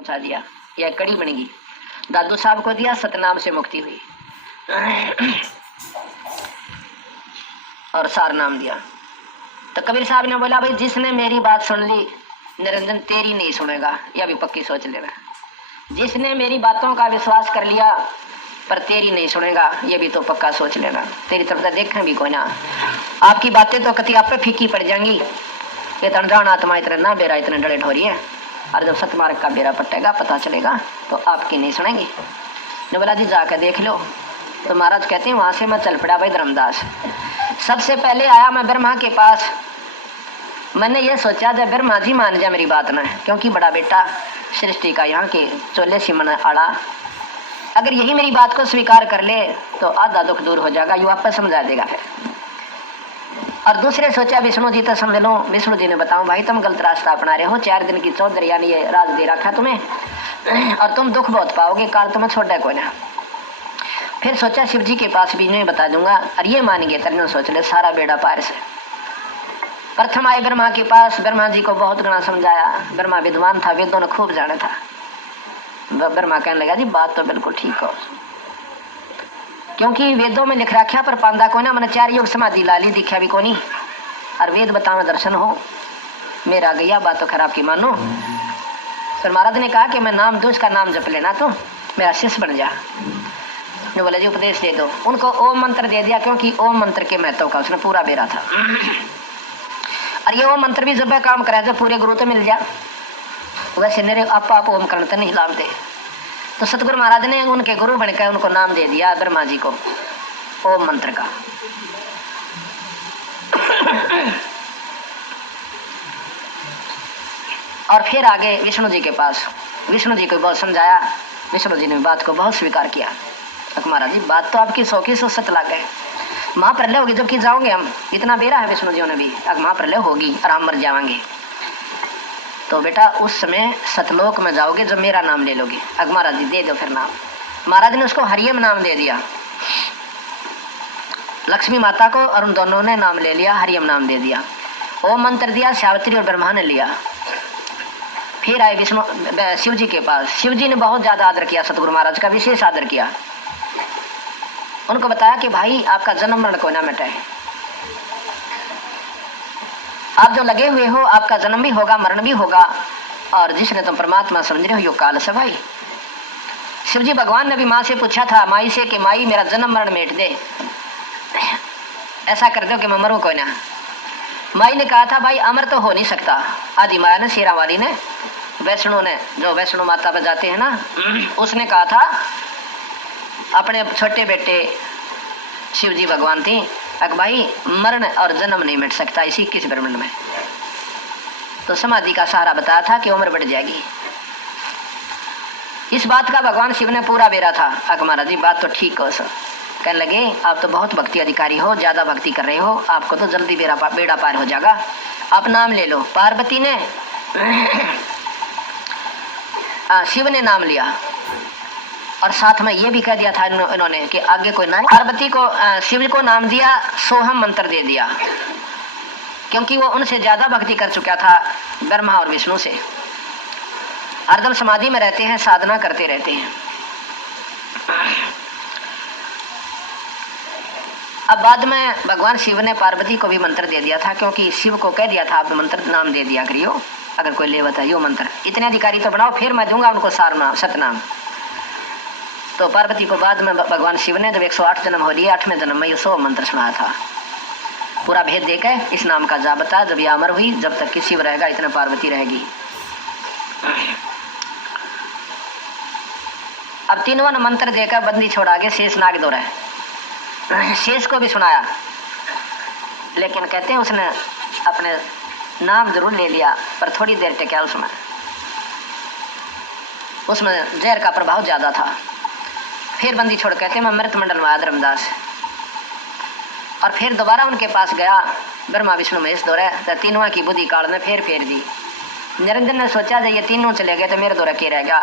पहुंचा दिया, यह कड़ी बन गई। दादू साहब को दिया, सतनाम से मुक्ति हुई और सार नाम दिया। तो कबीर साहब ने बोला, भाई जिसने मेरी बात सुन ली निरंजन तेरी नहीं सुनेगा, यह भी पक्की सोच लेना। जिसने मेरी बातों का विश्वास कर लिया पर तेरी नहीं सुनेगा, ये भी तो पक्का सोच लेना। तेरी तरफ से देखने भी कोई ना, आपकी बातें तो कति आप पे फीकी पड़ जाएंगी। ये तंडान आत्मा इतने ना बेरा इतने डरे ढोरी है, और जब सतमार्ग का बेरा पटेगा पता चलेगा तो आपकी नहीं सुनेंगी। ने बोला जी जाकर देख लो। तो महाराज कहते हैं वहां से मैं चल पड़ा भाई धर्मदास। सबसे पहले आया मैं ब्रह्मा के पास। मैंने ये सोचा जब ब्रह्मा जी मान जाए मेरी बात ना, क्योंकि बड़ा बेटा सृष्टि का यहाँ के चोले सिमन आड़ा, अगर यही मेरी बात को स्वीकार कर ले तो आधा दुख दूर हो जाएगा, यू आपको समझा देगा। और दूसरे सोचा विष्णु जी तो समझ लो। विष्णु जी ने बताऊं भाई तुम गलत रास्ता अपना रहे हो, 4 दिन की चौधरी यानी ये राज दे रखा तुम्हें और तुम दुख बहुत पाओगे, काल तुम्हें छोड़ कोई ना। फिर सोचा शिव जी के पास भी नहीं बता दूंगा, और ये मान गए तरह सोच ले सारा बेड़ा पार से। प्रथम आए ब्रह्मा के पास, ब्रह्मा जी को बहुत गणा समझाया। ब्रह्मा विद्वान था, वेदों ने खूब जाना था। ब्रह्मा कहने लगा जी बात तो बिल्कुल ठीक हो, क्योंकि वेदों में लिख रखा पर पांदा को ना, मैंने 4 युग समाधि लाली दिखा भी कोनी, और वेद बताओ दर्शन हो, मेरा गैया बात तो खराब की मानो। फिर महाराज ने कहा कि मैं नाम दूं, उसका नाम जप लेना, तो मेरा शिष्य बन जा। ने बोला जी उपदेश दे दो। उनको ओम मंत्र दे दिया, क्योंकि ओम मंत्र के महत्व का उसने पूरा बेरा था। और ये ओम मंत्र भी जब काम करा जो पूरे गुरु तो मिल जा, वैसे मेरे आप ओम करण तो नहीं लाभते। तो सतगुरु महाराज ने उनके गुरु बनकर उनको नाम दे दिया ब्रह्मा जी को ओम मंत्र का। और फिर आगे विष्णु जी के पास, विष्णु जी को बहुत समझाया। विष्णु जी ने बात को बहुत स्वीकार किया। महाराज जी बात तो आपकी 100 की 100 सच लग गए, महाप्रलय होगी जबकि जाओगे हम, इतना बेरा है विष्णु जी ने भी, अब महाप्रलय होगी और हम मर जाएंगे, तो बेटा उस समय सतलोक में जाओगे जब मेरा नाम ले लोगे। अब महाराज जी दे दो फिर नाम। महाराज ने उसको हरियम नाम दे दिया, लक्ष्मी माता को और उन दोनों ने नाम ले लिया, हरियम नाम दे दिया। ओम मंत्र दिया, सावित्री और ब्रह्मा ने लिया। फिर आए विष्णु शिव जी के पास। शिव जी ने बहुत ज्यादा आदर किया, सतगुरु महाराज का विशेष आदर किया। उनको बताया कि भाई आपका जन्म मरण को ना मिटे, आप जो लगे हुए हो आपका जन्म भी होगा मरण भी होगा, और जिसने तुम परमात्मा समझ रहे हो यो काल से भाई। शिव जी भगवान ने भी माँ से पूछा था, माई से कि माई मेरा जन्म मरण मेट दे, ऐसा कर दो कि मैं मरूं कोई ना। माई ने कहा था भाई अमर तो हो नहीं सकता। आदि माया ने, शेरा वाली ने, वैष्णो ने, जो वैष्णो माता पर जाते हैं ना, उसने कहा था अपने छोटे बेटे शिव जी भगवान थी, अक भाई मरण और जन्म नहीं मिट सकता इसी 21 ब्रह्मांड में। तो समाधि का सहारा बताया था कि उम्र बढ़ जाएगी। इस बात का भगवान शिव ने पूरा बेरा था। अक महाराज जी बात तो ठीक हो सर। कहने लगे आप तो बहुत भक्ति अधिकारी हो, ज्यादा भक्ति कर रहे हो, आपको तो जल्दी बेड़ा पार हो जाएगा, आप नाम ले लो। पार्वती ने शिव ने नाम लिया, और साथ में ये भी कह दिया था इन्होंने कि आगे कोई ना। पार्वती को शिव को नाम दिया, सोहम मंत्र दे दिया, क्योंकि वो उनसे ज्यादा भक्ति कर चुका था ब्रह्मा और विष्णु से। अर्धम समाधि में रहते हैं, साधना करते रहते हैं। अब बाद में भगवान शिव ने पार्वती को भी मंत्र दे दिया था, क्योंकि शिव को कह दिया था आप मंत्र नाम दे दिया करियो, अगर कोई ले बताइयो मंत्र, इतने अधिकारी तो बनाओ, फिर मैं दूंगा उनको सारनाम सतनाम। तो पार्वती को बाद में भगवान शिव ने जब 108 जन्म हो लिए, 8वें जन्म में ये 100 मंत्र सुनाया था। पूरा भेद देकर इस नाम का जा बता, जब ये अमर हुई, जब तक कि शिव रहेगा इतना पार्वती रहेगी। अब 3वां मंत्र देकर बंदी छोड़ा के शेष नाग दौड़ा। शेष को भी सुनाया, लेकिन कहते हैं उसने अपने नाम जरूर ले लिया पर थोड़ी देर टिका उसमें जहर का प्रभाव ज्यादा था। फिर बंदी छोड़, कहते मैं मृत मंडल में आया धर्मदास। और फिर दोबारा उनके पास गया, ब्रह्मा विष्णु महेश दौरे, तो 3वां की बुद्धि काल ने फेर दी। निरंजन ने सोचा जब ये तीनों चले गए तो मेरे दौरा के रह गया।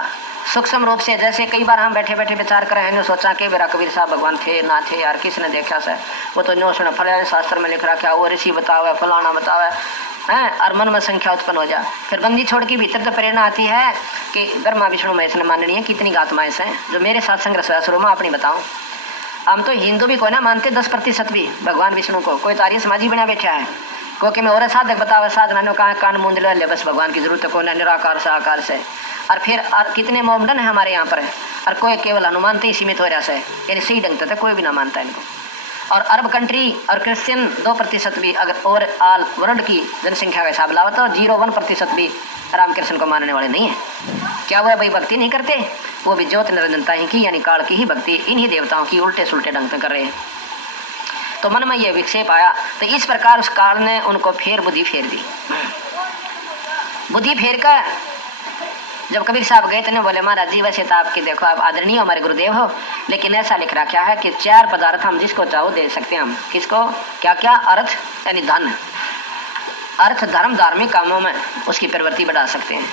सूक्ष्म रूप से जैसे कई बार हम बैठे बैठे विचार कर रहे हैं, सोचा कि मेरा कबीर साहब भगवान थे ना थे यार, किसने देखा से, वो तो नो सुना फलाने शास्त्र में लिख रखा है, वो ऋषि बतावे फलाना बतावे, हैं और मन में संख्या उत्पन्न हो जा। फिर बंदी छोड़ के भीतर तो प्रेरणा आती है कि ब्रह्मा विष्णु महेश ने माननी है, कितनी आत्माएं हैं जो मेरे साथ संघर्ष शुरू में अपनी बताऊं। हम तो हिंदू भी को ना मानते 10% भी भगवान विष्णु को, कोई तारी समाजी बना बैठा है क्योंकि मैं और साधक बतावा साधना कहा कान मूंद ले बस भगवान की जरूरत को ना, निराकार से आकार से। और फिर और कितने मोमडन है हमारे यहाँ पर, और कोई केवल हनुमान ही सीमित हो रहा है, यानी सही ढंग से कोई भी ना मानता इनको। और अरब कंट्री और क्रिश्चियन 2% भी अगर और ऑल वर्ल्ड की जनसंख्या का हिसाब लावा तो 0.1% भी रामकृष्ण को मानने वाले नहीं है। क्या वो भाई भक्ति नहीं करते? वो भी ज्योत निरंजनता ही की यानी काल की ही भक्ति इन्हीं देवताओं की उल्टे सुलटे ढंग से कर रहे हैं। तो मन में ये विक्षेप आया, तो इस प्रकार उस काल ने उनको फिर बुद्धि फेर दी। बुद्धि फेर कर जब कबीर साहब गए तो बोले महाराज जी वैसे तो आपके देखो आप आदरणीय हमारे गुरुदेव हो, लेकिन ऐसा लिख रखा है कि 4 पदार्थ हम जिसको चाहो दे सकते हैं। हम किसको? क्या क्या? अर्थ यानी धन, अर्थ धर्म धार्मिक कामों में उसकी प्रवृत्ति बढ़ा सकते हैं,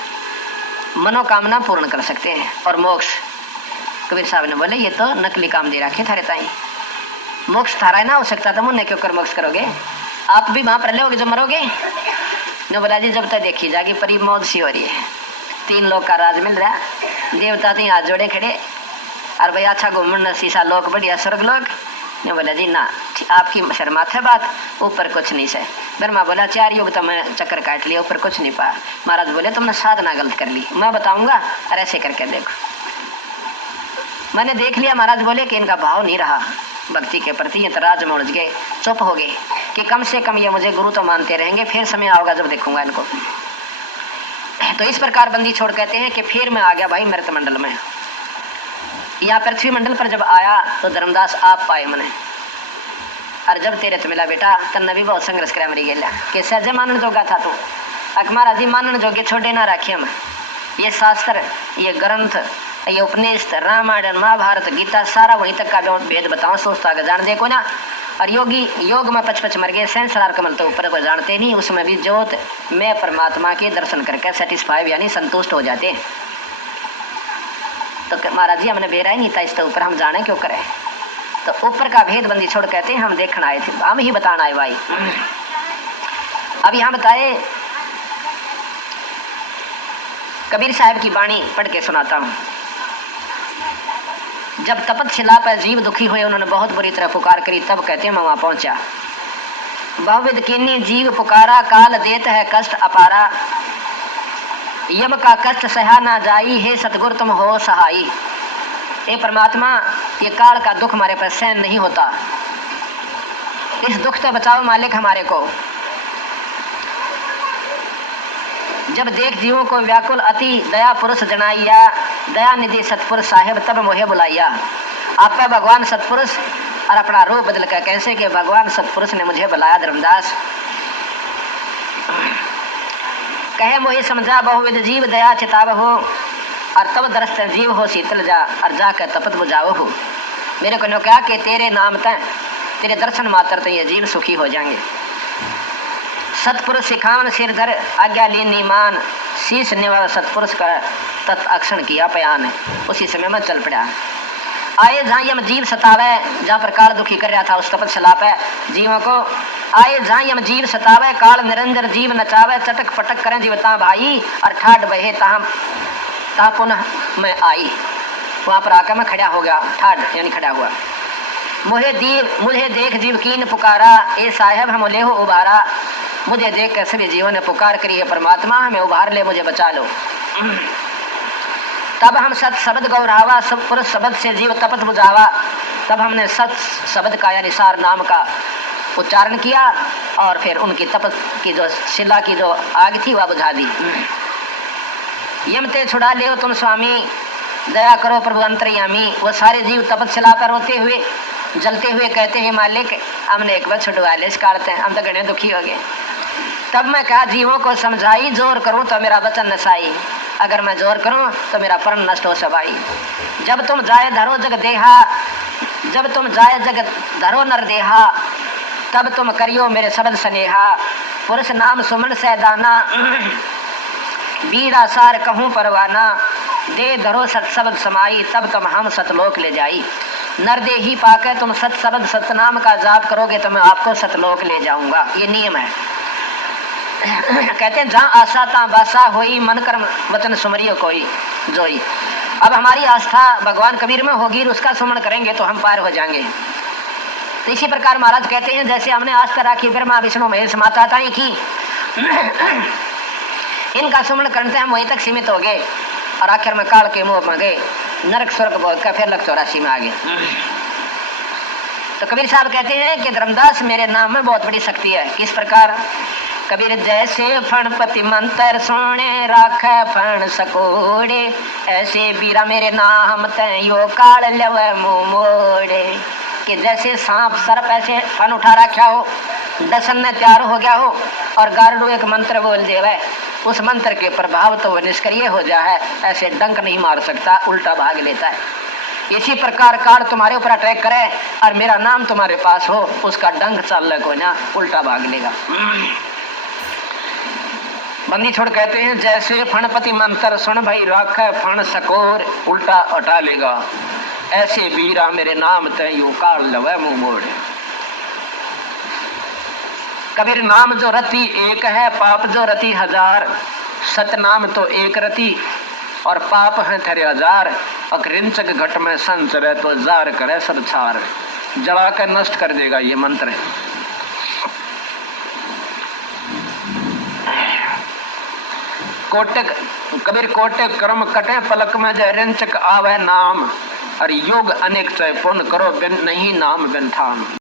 मनोकामना पूर्ण कर सकते हैं, और मोक्ष। कबीर साहब ने बोले ये तो नकली काम दे रखे थारे ताई, मोक्ष थारा ना हो सकता तो मुन्ने क्यों कर मोक्ष करोगे? आप भी वहां पर लोगे जो मरोगे। ने बोला जी जब तक देखी जाएगी परी मौज सी हो रही है, 3 लोग का राज मिल रहा, देवता तो हाथ जोड़े खड़े, और भाई अच्छा घूमन शीशा लोग बढ़िया स्वर्ग लोग। ने बोला जी ना आपकी शर्मात है बात, ऊपर कुछ नहीं से। ब्रह्मा बोला 4 युग तो मैं चक्कर काट लिया, ऊपर कुछ नहीं पाया। महाराज बोले तुमने साधना गलत कर ली, मैं बताऊंगा और ऐसे करके देखो। मैंने देख लिया, महाराज बोले कि इनका भाव नहीं रहा भक्ति के प्रति, ये तो राज में उलझ गए, चुप हो गए कि कम से कम ये मुझे गुरु तो मानते रहेंगे, फिर समय आओगा जब देखूंगा इनको। तो इस प्रकार बंदी छोड़ कहते हैं कि फिर मैं आ गया भाई मृत मंडल में। या पृथ्वी मंडल पर जब आया तो धर्मदास आप पाए मने, और जब तेरे तो मिला बेटा तन भी बहुत संघर्ष करा मरी गया कि सहज मानन जोगा था तो अकमारा जी मानन जोगे छोड़े ना राखे हम। ये शास्त्र, ये ग्रंथ, ये उपनिषद, रामायण, महाभारत, गीता सारा वहीं तक का भेद बताओ सोचता आगे जान देखो ना। और योगी योग में 55 मर गए, संसार कमल तो ऊपर को जानते नहीं, उसमें भी ज्योत में परमात्मा के दर्शन करके सेटिस्फाई यानी संतुष्ट हो जाते। तो महाराज जी हमने बेरा ही नहीं था, इसके ऊपर हम जाने क्यों करें। तो ऊपर का भेद बंदी छोड़ कहते हैं हम देखना आए थे, हम ही बताना आए भाई। अब यहाँ बताए कबीर साहब की वाणी पढ़ के सुनाता हूँ। जब तपतशिला पर जीव दुखी हुए, उन्होंने बहुत बुरी तरह पुकार करी, तब कहते हैं मैं वहां पहुंचा। बहुविध किन्नी जीव पुकारा, काल देत है कष्ट अपारा, यम का कष्ट सहा ना जाई, हे सतगुरु तुम हो सहाई। ए परमात्मा ये काल का दुख हमारे पर सहन नहीं होता, इस दुख से बचाओ मालिक हमारे को। जब देख जीवों को व्याकुल अति दया पुरुष जनाइया, दया निधि सतपुरुष साहेब तब मोहे बुलाइया। आपका भगवान सतपुरुष और अपना रूप बदल कर कैसे कि भगवान सतपुरुष ने मुझे बुलाया। धर्मदास कहे मोहे समझा, बहुविध जीव दया चिताव हो, और तब दरस्त जीव हो शीतल जा, और जाकर तपत बुझाओ हो। मेरे को क्या कि तेरे नाम तय तेरे दर्शन मात्र तो ये जीव सुखी हो जाएंगे। सतपुरुष सिखावन सिरधर आज्ञा लीन नीमान, शीश निवार सतपुरुष का तत् अक्षण किया पयान। उसी समय में चल पड़ा। आए जहाँ यम जीव सतावे, जहाँ पर काल दुखी कर रहा था उस तपस्या पे जीवों को, आए जहाँ यम जीव सतावे, काल निरंजन जीव नचावे, चटक पटक करें जीवता भाई, और ठाट बहे ता पुनः मैं आई। वहाँ पर आकर मैं खड़ा हो गया, ठाट यानी खड़ा हुआ। मुझे देख जीव कीन पुकारा, ए साहेब हम ले हो उबारा। मुझे देख कर सभी जीवों ने पुकार करी, है परमात्मा हमें उबार ले, मुझे बचा लो। तब हम सत शब्द गौरावा, सब पुरुष शब्द से जीव तपत बुझावा। तब हमने सत शब्द का यानी सार नाम का उच्चारण किया, और फिर उनकी तपत की जो शिला की जो आग थी वह बुझा दी। यमते छुड़ा ले तुम स्वामी, दया करो प्रभु अंतर्यामी। वो सारे जीव तपत शिला पर रोते हुए जलते हुए कहते हैं मालिक हमने एक बार छुड़वा ले, काटते हैं, हम तो घने दुखी हो गए। तब मैं कहा जीवों को समझाई, जोर करूं तो मेरा वचन नसाई, अगर मैं जोर करूं तो मेरा परम नष्ट हो सबाई। जब तुम जाए धरो जग देहा, जब तुम जाए जग धरो नर देहा, तब तुम करियो मेरे शब्द स्नेहा। पुरुष नाम सुमन से दाना, बीड़ा सार कहूँ परवाना। दे धरो सत शब्द समाई, तब तुम हम सतलोक ले जाई। नर दे ही पाकर तुम सत शब्द सतनाम का जाप करोगे तो मैं आपको सतलोक ले जाऊंगा। ये नियम है। कहते हैं जहाँ आशा ता बासा होई, मन कर वचन सुमरियो कोई जोई। अब हमारी आस्था भगवान कबीर में होगी, उसका सुमन करेंगे तो हम पार हो जाएंगे। तो इसी प्रकार महाराज कहते हैं जैसे हमने आस्था राखी ब्रह्मा विष्णु महेश माता ताई की, इनका सुमन करते हम वहीं तक सीमित हो गए और आखिर में काल के मुंह में गए, नरक स्वर्ग बोल कर फिर लक 84 में आ गए। तो कबीर साहब कहते हैं कि धर्मदास मेरे नाम में बहुत बड़ी शक्ति है। किस प्रकार? कबीर जैसे फणपति मंत्र सोने राखे फण सकोड़े, ऐसे बीरा मेरे नाम तैयो काल लवे मुंह मोड़े। कि जैसे सांप सर्प ऐसे फन उठा रखा हो, दसन में तैयार हो गया हो और गारडू एक मंत्र बोल देवे, उस मंत्र के प्रभाव तो वह निष्क्रिय हो जाए, ऐसे डंक नहीं मार सकता, उल्टा भाग लेता है। इसी प्रकार काल तुम्हारे ऊपर अटैक करे और मेरा नाम तुम्हारे पास हो, उसका डंक चालक हो ना, उल्टा भाग लेगा। बंदी छोड़ कहते हैं जैसे फणपति मंत्र सुन भाई राख फण सकोर, उल्टा हटा लेगा, ऐसे बीरा मेरे नाम तयू काल लवे मुंह मोड़। कबीर नाम जो रति एक है, पाप जो रति हजार, सतनाम तो एक रति और पाप है तेरे हजार। अकृंचक घट में संचरे तो जार करे सब छार, जला कर नष्ट कर देगा ये मंत्र है। कोटक कबीर कोटक कर्म कटे पलक में जय रिंचक आवे नाम, और योग अनेक चय पुण्य करो बिन नहीं नाम बिन ठाम।